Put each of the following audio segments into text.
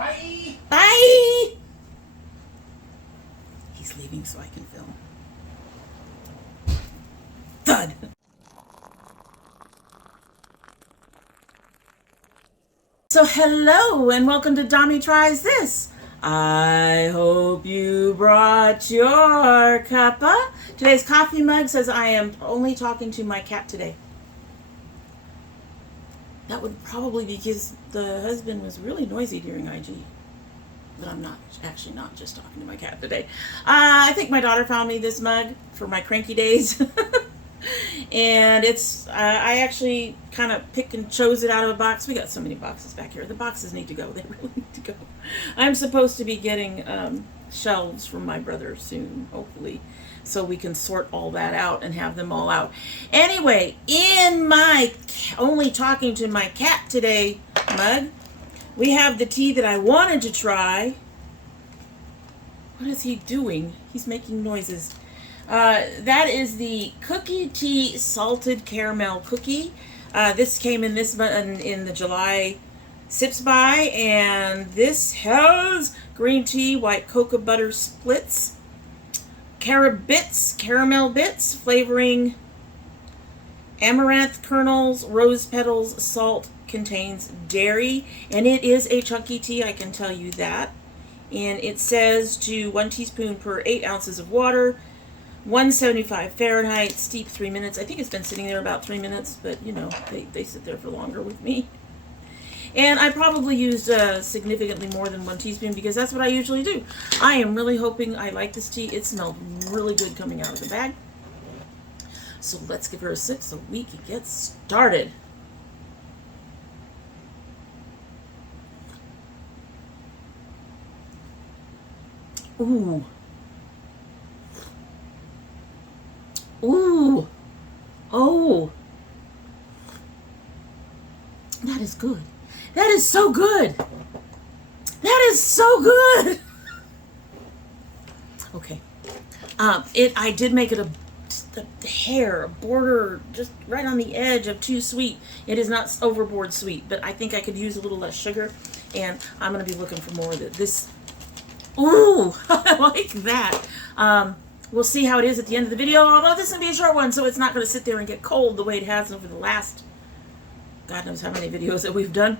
Bye! Bye! He's leaving so I can film. Thud! So hello and welcome to domytriesthis. I hope you brought your cuppa. Today's coffee mug says I am only talking to my cat today. That would probably be because the husband was really noisy during IG. But I'm not just talking to my cat today. I think my daughter found me this mug for my cranky days. And it's, I actually kind of picked and chose it out of a box. We got so many boxes back here. The boxes need to go. They really need to go. I'm supposed to be getting shelves from my brother soon, hopefully, so we can sort all that out and have them all out. Anyway, in my only talking to my cat today mug, we have the tea that I wanted to try. What is he doing? He's making noises. That is the Cookie Tea Salted Caramel Cookie. This came in in the July Sips By, and this has green tea, white cocoa butter splits, caramel bits, flavoring amaranth kernels, rose petals, salt, contains dairy, and it is a chunky tea, I can tell you that. And it says to 1 teaspoon per 8 ounces of water, 175 Fahrenheit, steep 3 minutes. I think it's been sitting there about 3 minutes, but you know, they sit there for longer with me. And I probably used significantly more than 1 teaspoon because that's what I usually do. I am really hoping I like this tea. It smelled really good coming out of the bag. So let's give her a sip so we can get started. Ooh. Ooh. Oh. That is good. That is so good. That is so good. Okay. I did make it a hair, a border, just right on the edge of too sweet. It is not overboard sweet, but I think I could use a little less sugar, and I'm going to be looking for more of this. Ooh, I like that. We'll see how it is at the end of the video, although this is going to be a short one, so it's not going to sit there and get cold the way it has over the last, God knows how many videos that we've done.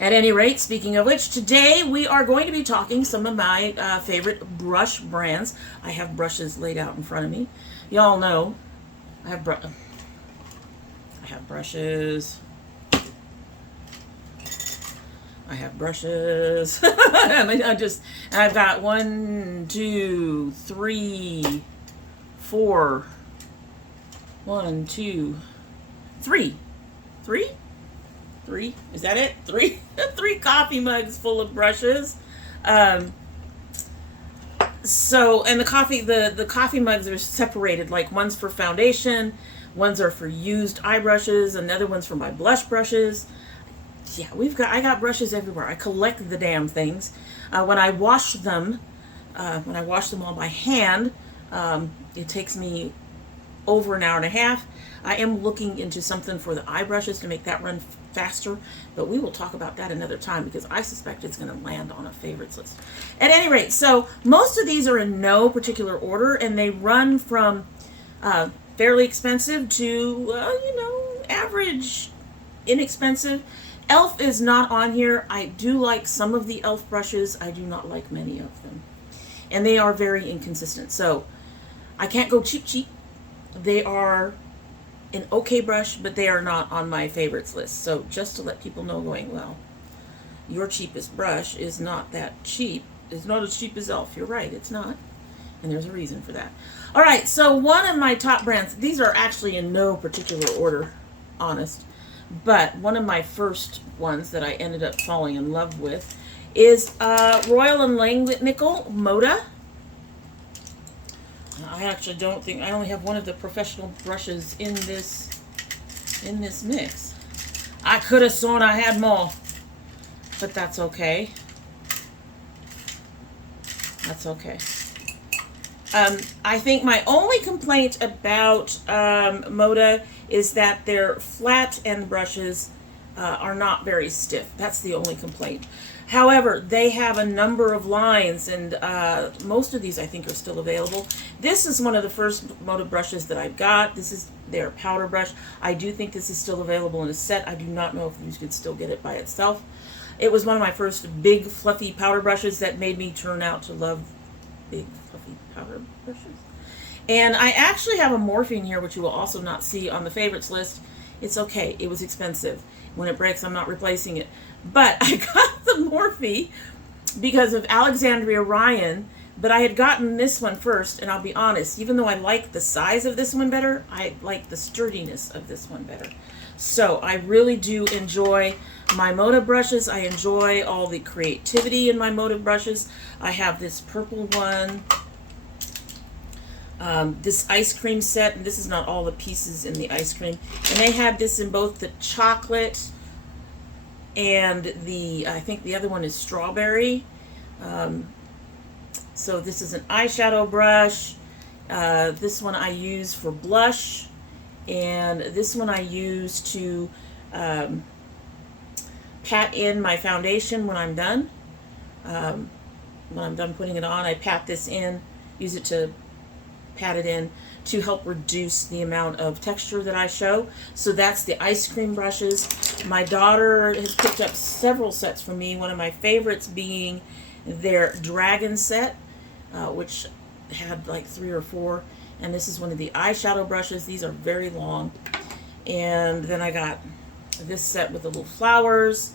At any rate, speaking of which, today we are going to be talking some of my favorite brush brands. I have brushes laid out in front of me. Y'all know I have brushes. I have brushes. I've got 1, 2, 3, 4. 1, 2, 3. 3? Is that it? 3? 3 coffee mugs full of brushes. So, and the coffee mugs are separated. Like, one's for foundation, one's are for used eye brushes, another one's for my blush brushes. Yeah, I got brushes everywhere. I collect the damn things. When I wash them all by hand, it takes me over an hour and a half. I am looking into something for the eye brushes to make that run faster, but we will talk about that another time because I suspect it's going to land on a favorites list. At any rate, so most of these are in no particular order, and they run from fairly expensive to, average, inexpensive. e.l.f. is not on here. I do like some of the e.l.f. brushes. I do not like many of them. And they are very inconsistent. So I can't go cheap. They are an okay brush, but they are not on my favorites list. So just to let people know going, well, your cheapest brush is not that cheap. It's not as cheap as e.l.f. You're right, it's not. And there's a reason for that. All right, so one of my top brands, these are actually in no particular order, honest. But one of my first ones that I ended up falling in love with is Royal and Langley Moda. I actually don't think, I only have one of the professional brushes in this mix. I could have sworn I had more, but that's okay. That's okay. I think my only complaint about Moda is that their flat end brushes are not very stiff. That's the only complaint. However, they have a number of lines, and most of these I think are still available. This is one of the first Moda brushes that I got. This is their powder brush. I do think this is still available in a set. I do not know if you could still get it by itself. It was one of my first big fluffy powder brushes that made me turn out to love big fluffy powder brushes. And I actually have a Morphine here, which you will also not see on the favorites list. It's okay. It was expensive. When it breaks, I'm not replacing it. But I got the Morphe because of Alexandria Ryan, but I had gotten this one first, and I'll be honest, even though I like the size of this one better, I like the sturdiness of this one better. So I really do enjoy my Moda brushes. I enjoy all the creativity in my Moda brushes. I have this purple one, this ice cream set, and this is not all the pieces in the ice cream. And they had this in both the chocolate and the, I think the other one is strawberry. So this is an eyeshadow brush. This one I use for blush, and this one I use to pat in my foundation when I'm done. When I'm done putting it on, I pat this in, use it to pat it in to help reduce the amount of texture that I show. So that's the ice cream brushes. My daughter has picked up several sets from me, one of my favorites being their dragon set, which had like 3 or 4, and this is one of the eyeshadow brushes. These are very long. And then I got this set with the little flowers,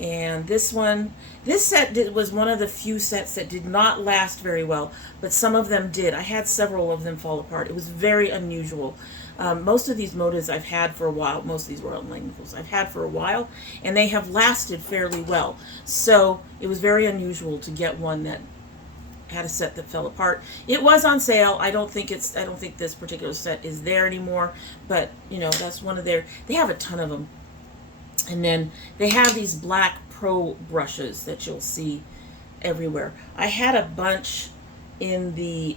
and this one. This set was one of the few sets that did not last very well, but some of them did. I had several of them fall apart. It was very unusual. Most of these Modas I've had for a while, most of these Royal Langley's I've had for a while, and they have lasted fairly well. So it was very unusual to get one that had a set that fell apart. It was on sale. I don't think this particular set is there anymore, but you know, that's one of their, they have a ton of them. And then they have these black pro brushes that you'll see everywhere. I had a bunch in the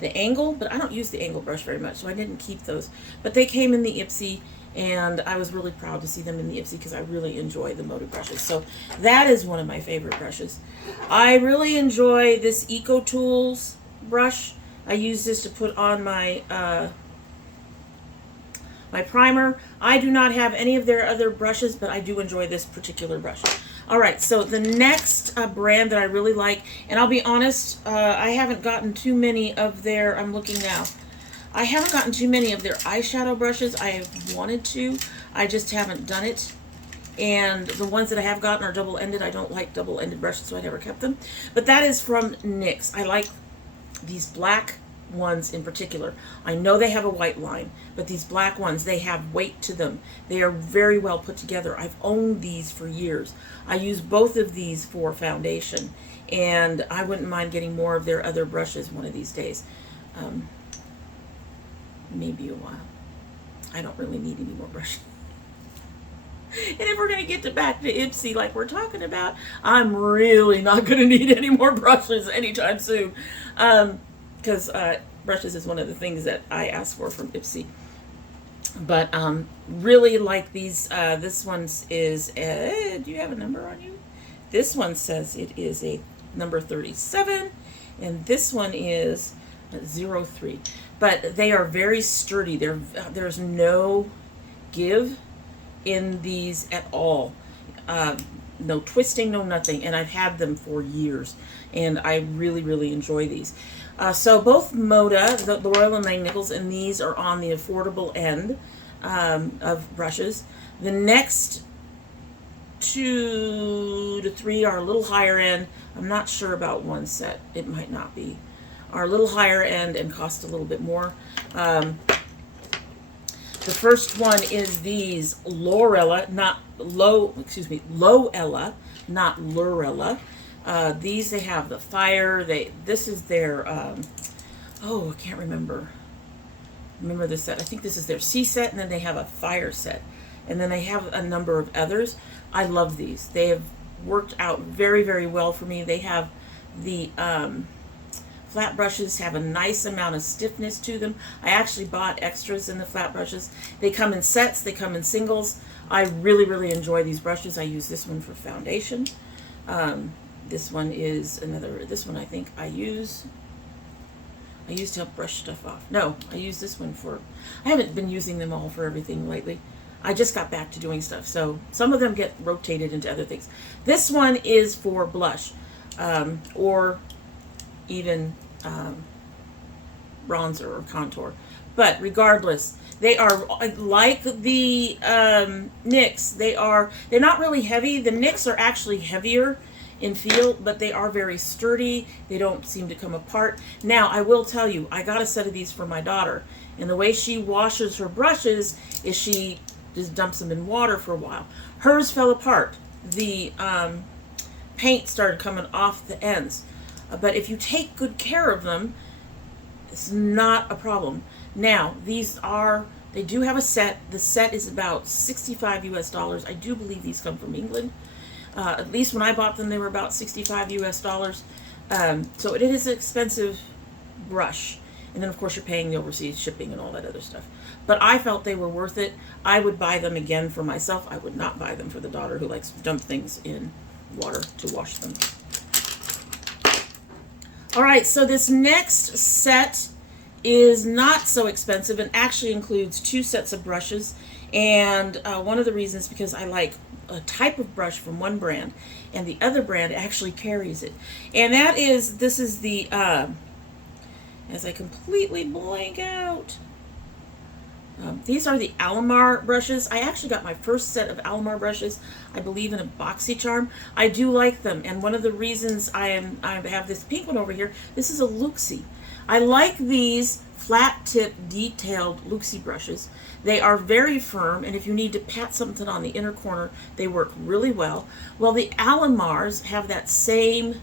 angle, but I don't use the angle brush very much, so I didn't keep those. But they came in the Ipsy, and I was really proud to see them in the Ipsy because I really enjoy the Moda brushes. So that is one of my favorite brushes. I really enjoy this Eco Tools brush. I use this to put on my my primer. I do not have any of their other brushes, but I do enjoy this particular brush. Alright, so the next brand that I really like, and I'll be honest, I haven't gotten too many of their, I'm looking now, I haven't gotten too many of their eyeshadow brushes. I have wanted to, I just haven't done it. And the ones that I have gotten are double-ended. I don't like double-ended brushes, so I never kept them. But that is from NYX. I like these black ones in particular. I know they have a white line, but these black ones, they have weight to them. They are very well put together. I've owned these for years. I use both of these for foundation, and I wouldn't mind getting more of their other brushes one of these days. Maybe a while. I don't really need any more brushes. And if we're going to get back to Ipsy like we're talking about, I'm really not going to need any more brushes anytime soon. Because brushes is one of the things that I ask for from Ipsy. But really like these. This one is, do you have a number on you? This one says it is a number 37, and this one is 03. But they are very sturdy. There's no give in these at all. No twisting, no nothing. And I've had them for years, and I really, really enjoy these. So both Moda, the Royal and Lang Nichols, and these are on the affordable end of brushes. The next 2 to 3 are a little higher end. I'm not sure about one set. It might not be. Are a little higher end and cost a little bit more. The first one is these Lorella, Loella, not Lorella. These, they have the fire. This is their, oh, I can't remember the set. I think this is their C set, and then they have a fire set. And then they have a number of others. I love these. They have worked out very, very well for me. They have the Flat brushes have a nice amount of stiffness to them. I actually bought extras in the flat brushes. They come in sets, they come in singles. I really, really enjoy these brushes. I use this one for foundation. This one is another, this one I think I use to help brush stuff off. No, I use this one for, I haven't been using them all for everything lately. I just got back to doing stuff, so some of them get rotated into other things. This one is for blush, or even bronzer or contour. But regardless, they are like the NYX. They're not really heavy. The NYX are actually heavier in feel, but they are very sturdy. They don't seem to come apart. Now, I will tell you, I got a set of these for my daughter, and the way she washes her brushes is she just dumps them in water for a while. Hers fell apart. The paint started coming off the ends. But if you take good care of them, it's not a problem. Now, they do have a set. The set is about $65 US. I do believe these come from England. At least when I bought them, they were about $65 US. So it is an expensive brush. And then, of course, you're paying the overseas shipping and all that other stuff. But I felt they were worth it. I would buy them again for myself. I would not buy them for the daughter who likes to dump things in water to wash them. All right, so this next set is not so expensive and actually includes 2 sets of brushes. And one of the reasons is because I like a type of brush from one brand, and the other brand actually carries it. And this is the, as I completely blank out, these are the Alamar brushes. I actually got my first set of Alamar brushes, I believe, in a BoxyCharm. I do like them, and one of the reasons I have this pink one over here, this is a Luxie. I like these flat tip detailed Luxie brushes. They are very firm, and if you need to pat something on the inner corner, they work really well. Well, the Alamars have that same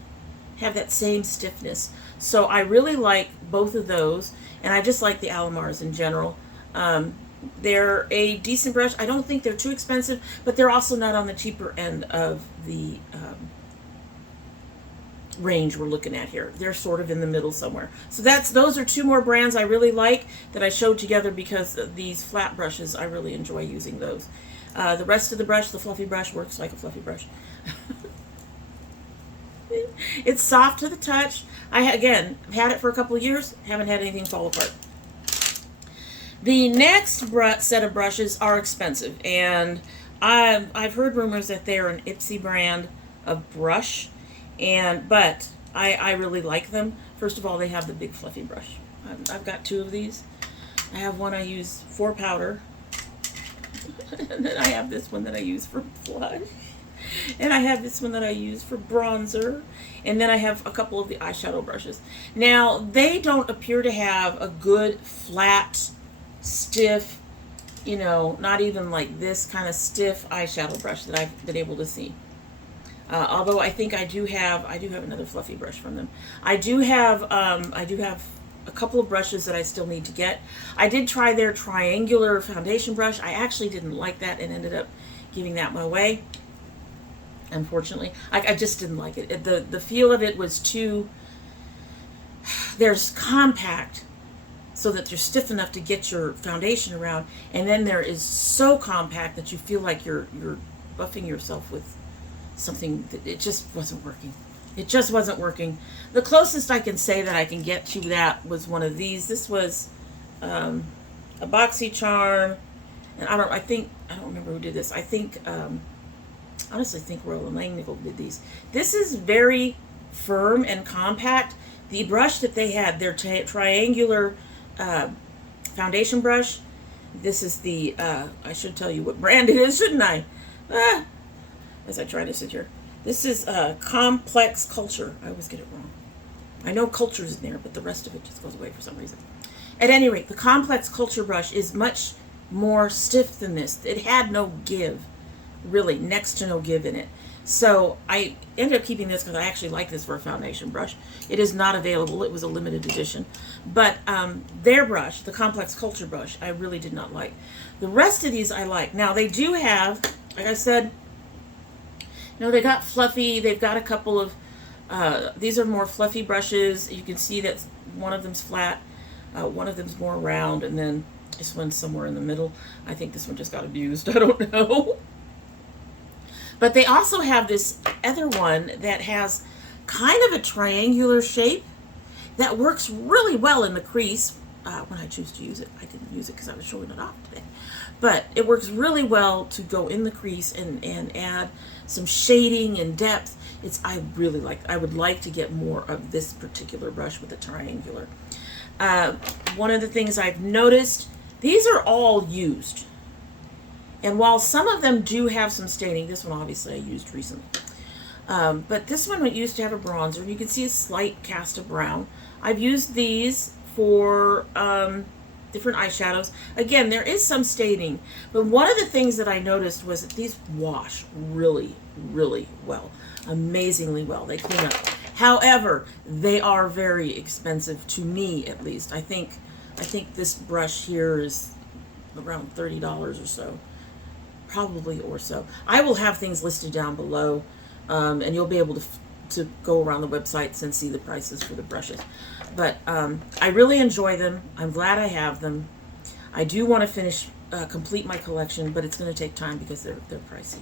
stiffness. So I really like both of those, and I just like the Alamars in general. They're a decent brush. I don't think they're too expensive, but they're also not on the cheaper end of the range we're looking at here. They're sort of in the middle somewhere. So those are 2 more brands I really like that I showed together because these flat brushes, I really enjoy using those. The rest of the brush, the fluffy brush, works like a fluffy brush. It's soft to the touch. Again, I've had it for a couple of years, haven't had anything fall apart. The next set of brushes are expensive, and I've heard rumors that they're an Ipsy brand of brush, but I really like them. First of all, they have the big fluffy brush. I've got 2 of these. I have one I use for powder, and then I have this one that I use for blush, and I have this one that I use for bronzer, and then I have a couple of the eyeshadow brushes. Now, they don't appear to have a good flat, stiff, not even like this kind of stiff eyeshadow brush that I've been able to see. Although I think I do have another fluffy brush from them. I do have a couple of brushes that I still need to get. I did try their triangular foundation brush. I actually didn't like that and ended up giving that one away. Unfortunately, I just didn't like it. The feel of it was too. There's compact, so that you're stiff enough to get your foundation around, and then there is so compact that you feel like you're buffing yourself with something that it just wasn't working. It just wasn't working. The closest I can say that I can get to that was one of these. This was a BoxyCharm, and I don't remember who did this. I think honestly think Roland Langley did these. This is very firm and compact. The brush that they had, their triangular foundation brush, this is the, I should tell you what brand it is, shouldn't I? As I try to sit here. This is Complex Culture. I always get it wrong. I know culture's in there, but the rest of it just goes away for some reason. At any rate, the Complex Culture brush is much more stiff than this. It had no give, really, next to no give in it. So I ended up keeping this because I actually like this for a foundation brush. It is not available. It was a limited edition. But their brush, the Complex Culture brush, I really did not like. The rest of these I like. Now, they do have, like I said, they got fluffy. They've got a couple of These are more fluffy brushes. You can see that one of them's flat, one of them's more round, and then this one's somewhere in the middle. I think this one just got abused. I don't know. But they also have this other one that has kind of a triangular shape that works really well in the crease when I choose to use it. I didn't use it because I was showing it off today. But it works really well to go in the crease and add some shading and depth. I would like to get more of this particular brush with a triangular. One of the things I've noticed, these are all used. And while some of them do have some staining, this one obviously I used recently. But this one used to have a bronzer, and you can see a slight cast of brown. I've used these for different eyeshadows. Again, there is some staining, but one of the things that I noticed was that these wash really, really well. Amazingly well. They clean up. However, they are very expensive, to me at least. I think this brush here is around $30 or so. Probably or so. I will have things listed down below, and you'll be able to go around the websites and see the prices for the brushes. But I really enjoy them. I'm glad I have them. I do want to complete my collection, but it's going to take time because they're pricey.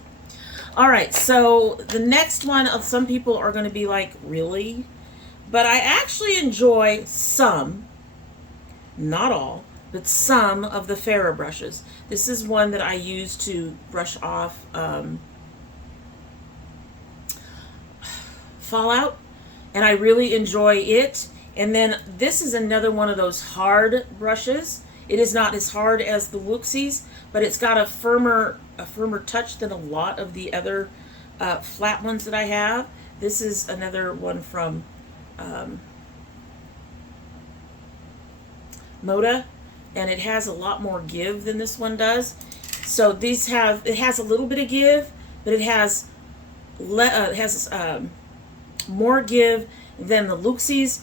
All right, so the next one, some people are going to be like, really? But I actually enjoy some, not all, but some of the F.A.R.A.H brushes. This is one that I use to brush off Fallout, and I really enjoy it. And then this is another one of those hard brushes. It is not as hard as the Looksies, but it's got a firmer touch than a lot of the other flat ones that I have. This is another one from Moda, and it has a lot more give than this one does. So it has a little bit of give, but it has more give than the Looksies,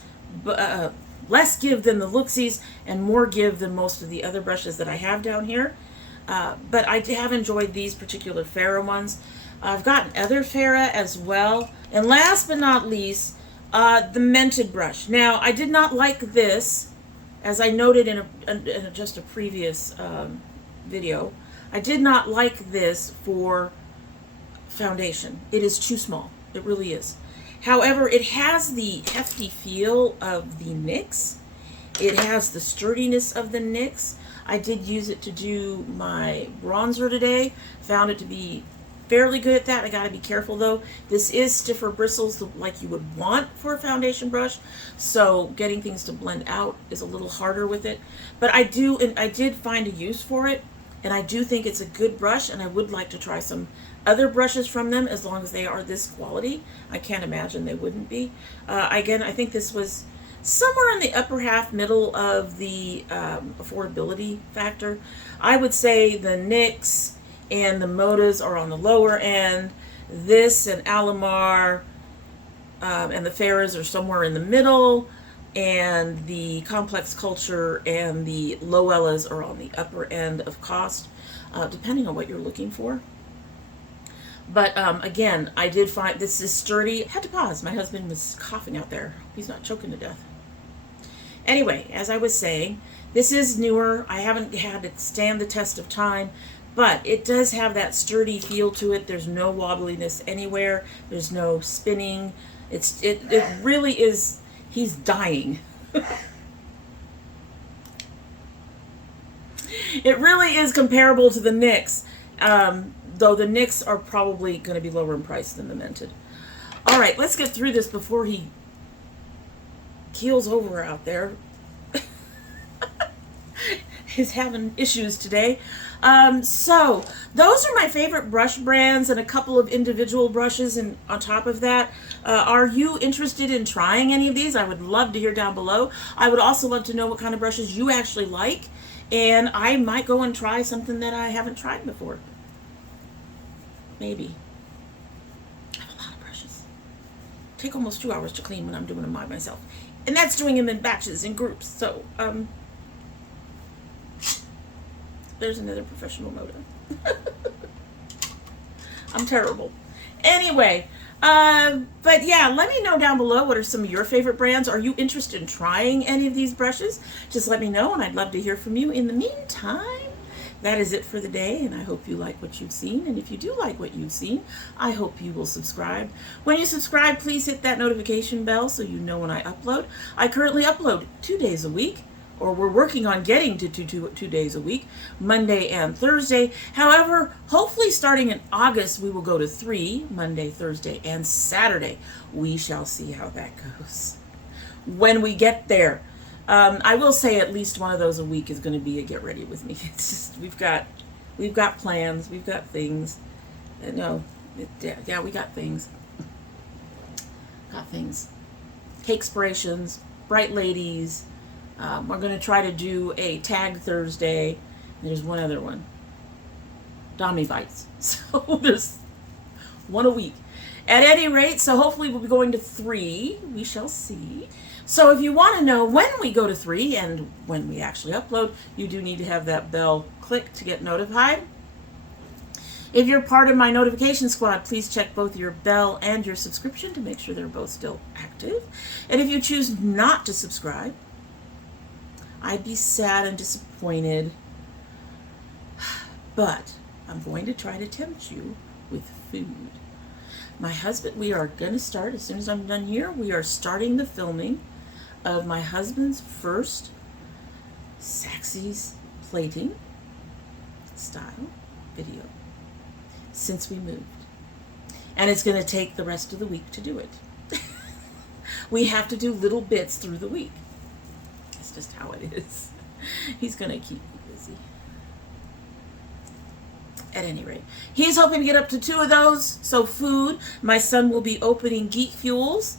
less give than the Looksies, and more give than most of the other brushes that I have down here. But I have enjoyed these particular F.A.R.A.H ones. I've gotten other F.A.R.A.H as well. And last but not least, the Mented brush. Now, I did not like this, as I noted in just a previous video. I did not like this for foundation. It is too small. It really is. However, it has the hefty feel of the NYX. It has the sturdiness of the NYX. I did use it to do my bronzer today. Found it to be fairly good at that. I gotta be careful though. This is stiffer bristles like you would want for a foundation brush, so getting things to blend out is a little harder with it. But I did find a use for it, and I do think it's a good brush, and I would like to try some other brushes from them as long as they are this quality. I can't imagine they wouldn't be. Again, I think this was somewhere in the upper half, middle of the affordability factor. I would say the NYX and the Modas are on the lower end. This and Alamar and the F.A.R.A.H are somewhere in the middle, and the Complex Culture and the Loellas are on the upper end of cost, depending on what you're looking for. But again, I did find this is sturdy. I had to pause. My husband was coughing out there. He's not choking to death. Anyway, as I was saying, this is newer. I haven't had it stand the test of time, but it does have that sturdy feel to it. There's no wobbliness anywhere. There's no spinning. It really is. He's dying. It really is comparable to the NYX. Though the NYX are probably going to be lower in price than the Mented. All right, let's get through this before he keels over out there. He's having issues today. So those are my favorite brush brands and a couple of individual brushes. And on top of that, are you interested in trying any of these? I would love to hear down below. I would also love to know what kind of brushes you actually like. And I might go and try something that I haven't tried before. Maybe. I have a lot of brushes. Take almost 2 hours to clean when I'm doing them by myself. And that's doing them in batches, in groups. So, there's another professional Moda. I'm terrible. Anyway, But yeah, let me know down below what are some of your favorite brands. Are you interested in trying any of these brushes? Just let me know, and I'd love to hear from you. In the meantime, that is it for the day, and I hope you like what you've seen. And if you do like what you've seen, I hope you will subscribe. When you subscribe, please hit that notification bell so you know when I upload. I currently upload 2 days a week, or we're working on getting to two days a week, Monday and Thursday. However, hopefully starting in August, we will go to 3, Monday, Thursday, and Saturday. We shall see how that goes when we get there. I will say at least one of those a week is going to be a get ready with me. It's just, we've got plans, we've got things. Yeah, we got things. Got things. Cakespirations, Bright Ladies. We're going to try to do a Tag Thursday. There's one other one. Domytriesthis. So there's one a week. At any rate, so hopefully we'll be going to 3. We shall see. So if you want to know when we go to 3 and when we actually upload, you do need to have that bell clicked to get notified. If you're part of my notification squad, please check both your bell and your subscription to make sure they're both still active. And if you choose not to subscribe, I'd be sad and disappointed. But I'm going to try to tempt you with food. My husband, we are going to start, as soon as I'm done here, we are starting the filming of my husband's first Saxy's plating style video since we moved. And it's going to take the rest of the week to do it. We have to do little bits through the week. It's just how it is. He's going to keep me busy. At any rate, he's hoping to get up to 2 of those. So food, my son will be opening Geek Fuels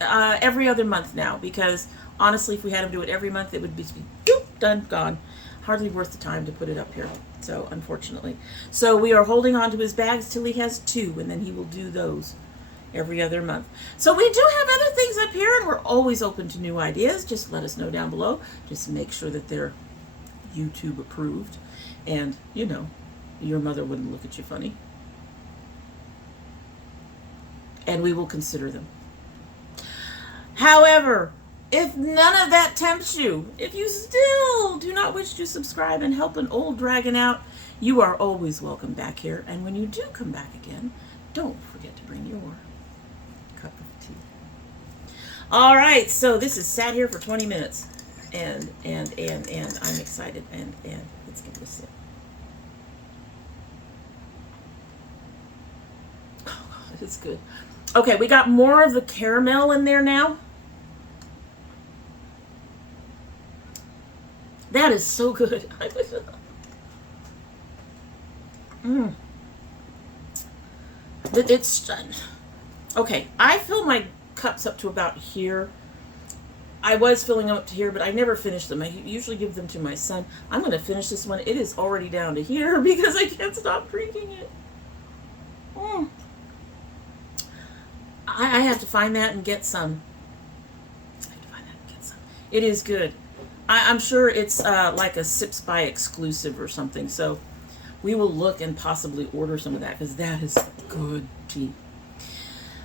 every other month now, because honestly, if we had him do it every month, it would be boop, done, gone. Hardly worth the time to put it up here. So unfortunately, so we are holding on to his bags till he has 2, and then he will do those every other month. So we do have other things up here, and we're always open to new ideas. Just let us know down below. Just make sure that they're YouTube approved, and you know, your mother wouldn't look at you funny. And we will consider them. However, if none of that tempts you, if you still do not wish to subscribe and help an old dragon out, you are always welcome back here. And when you do come back again, don't forget to bring your cup of tea. All right, so this has sat here for 20 minutes. And I'm excited. And let's give it a sip. Oh, God, it's good. Okay, we got more of the caramel in there now. That is so good. It's okay. I fill my cups up to about here. I was filling them up to here, but I never finish them. I usually give them to my son. I'm going to finish this one. It is already down to here because I can't stop drinking it. I have to find that and get some. It is good. I'm sure it's like a Sips by exclusive or something. So we will look and possibly order some of that because that is good tea.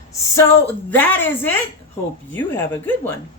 So that is it. Hope you have a good one.